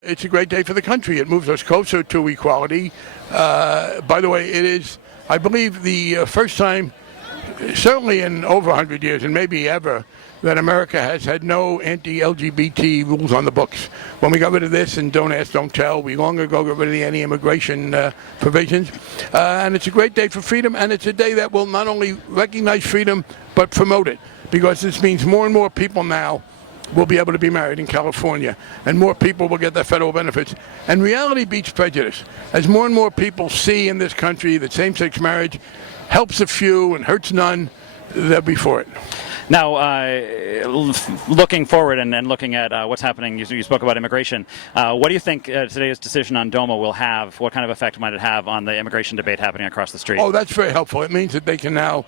It's a great day for the country. It moves us closer to equality. By the way, it is, I believe, the first time, certainly in over 100 years, and maybe ever, that America has had no anti-LGBT rules on the books. When we got rid of this and don't ask, don't tell, we long ago got rid of the anti-immigration provisions. And it's a great day for freedom, and it's a day that will not only recognize freedom, but promote it. Because this means more and more people now will be able to be married in California, and more people will get their federal benefits. And reality beats prejudice. As more and more people see in this country that same-sex marriage helps a few and hurts none, they'll be for it. Now, looking forward and looking at what's happening, you spoke about immigration. What do you think today's decision on DOMA will have? What kind of effect might it have on the immigration debate happening across the street? Oh, that's very helpful. It means that they can now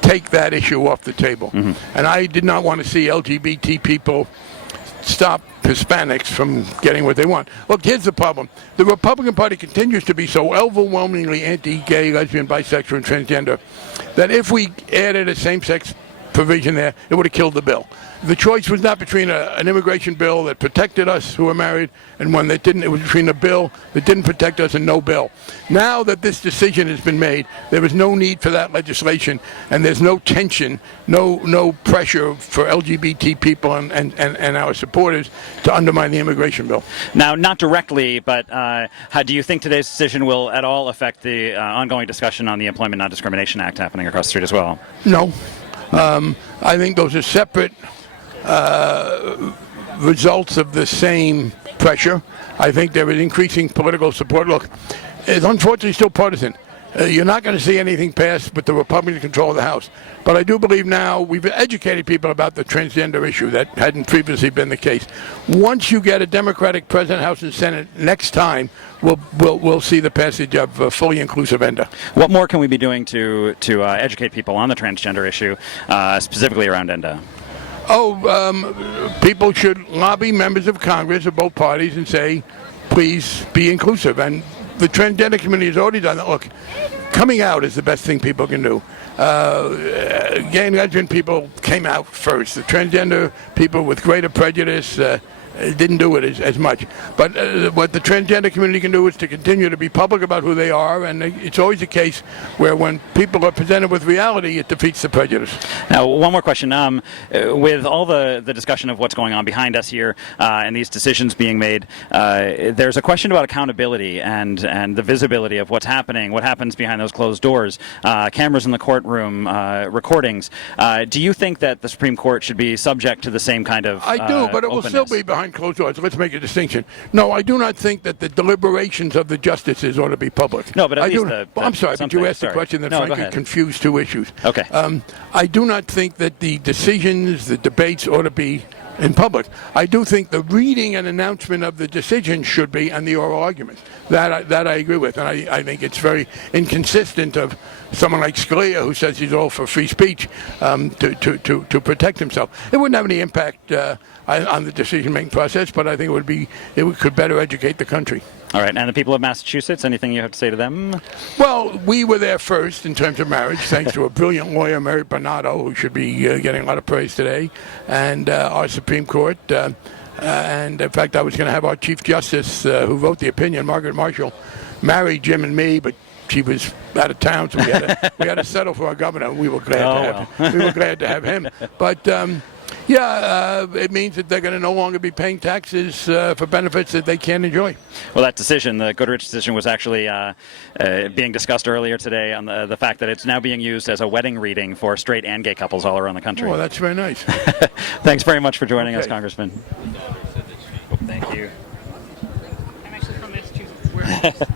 take that issue off the table. Mm-hmm. And I did not want to see LGBT people stop Hispanics from getting what they want. Look, here's the problem. The Republican Party continues to be so overwhelmingly anti-gay, lesbian, bisexual, and transgender that if we added a same-sex provision there, it would have killed the bill. The choice was not between an immigration bill that protected us who are married and one that didn't. It was between a bill that didn't protect us and no bill. Now that this decision has been made, there is no need for that legislation, and there's no tension, no pressure for LGBT people and our supporters to undermine the immigration bill. Now, not directly, but how do you think today's decision will at all affect the ongoing discussion on the Employment Non-Discrimination Act happening across the street as well? No. I think those are separate results of the same pressure. I think there is increasing political support. Look, it's unfortunately still partisan. You're not going to see anything passed with the Republican control of the House. But I do believe now we've educated people about the transgender issue. That hadn't previously been the case. Once you get a Democratic President, House, and Senate, next time we'll see the passage of fully inclusive ENDA. What more can we be doing to educate people on the transgender issue, specifically around ENDA? People should lobby members of Congress of both parties and say, please be inclusive. And the transgender community has already done that. Look, coming out is the best thing people can do. Gay and lesbian people came out first. The transgender people with greater prejudice didn't do it as much. But what the transgender community can do is to continue to be public about who they are, and it's always a case where when people are presented with reality, it defeats the prejudice. Now, one more question. With all the discussion of what's going on behind us here and these decisions being made, there's a question about accountability and the visibility of what's happening, what happens behind those closed doors, cameras in the courtroom, recordings. Do you think that the Supreme Court should be subject to the same kind of I do, but it will openness? still be behind closed doors. Let's make a distinction. No, I do not think that the deliberations of the justices ought to be public. No, but at least I'm sorry, but you asked a question that frankly confused two issues. Okay. I do not think that the decisions, the debates ought to be in public. I do think the reading and announcement of the decision should be, and the oral arguments. That I agree with, and I think it's very inconsistent of someone like Scalia, who says he's all for free speech, to protect himself. It wouldn't have any impact on the decision-making process, but I think it could better educate the country. All right, and the people of Massachusetts, anything you have to say to them? Well, we were there first in terms of marriage, thanks to a brilliant lawyer, Mary Bernardo, who should be getting a lot of praise today, and our Supreme Court. And in fact, I was going to have our Chief Justice, who wrote the opinion, Margaret Marshall, marry Jim and me, but she was out of town, so we had to settle for our governor. We were glad to have him. But it means that they're going to no longer be paying taxes for benefits that they can't enjoy. Well, that decision, the Goodrich decision, was actually being discussed earlier today on the fact that it's now being used as a wedding reading for straight and gay couples all around the country. Oh, that's very nice. Thanks very much for joining us, Congressman. Thank you. I'm actually from Massachusetts.